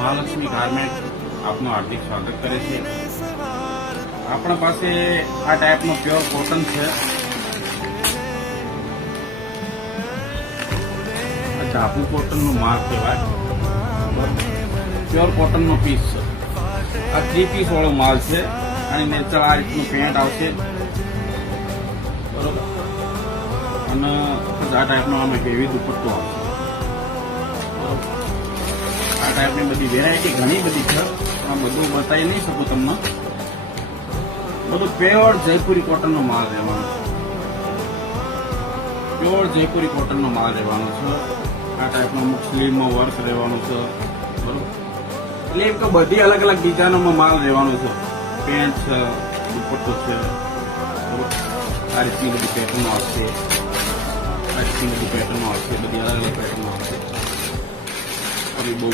Mahalakshmi garment આપનું હાર્દિક સ્વાગત કરે છે। આપણા પાસે આ ટાઈપનો પ્યોર કોટન છે। જાપુ કોટનનો માલ કહેવાય। પ્યોર કોટનનો પીસ છે। આ 3 પીસ વાળો માલ છે અને નેચર આ રીતનું પેન્ટ આવશે બરોબર। અને આ ટાઈપનો અમે હેવી દુપટ્ટો આવશે। આ ટાઈપની બધી વેરાયટી ઘણી બધી છે, આ બધું બતાવી નહીં શકું તમને। બધું પ્યોર જયપુરી કોટનનો માલ રહેવાનો છે। પ્યોર જયપુરી કોટનનો માલ રહેવાનો છે। આ ટાઈપનો અમુક સ્લીવમાં વર્ક રહેવાનું છે બરોબર। એટલે એમ તો બધી અલગ અલગ ડિઝાઇનોમાં માલ રહેવાનો છે। પેન્ટ છે, દુપટ્ટો છે બરોબર। આ રીતની બધી પેટર્નો આવશે। આ રીતની બધી પેટર્નો આવશે, બધી અલગ અલગ પેટર્નો આવશે। બહુ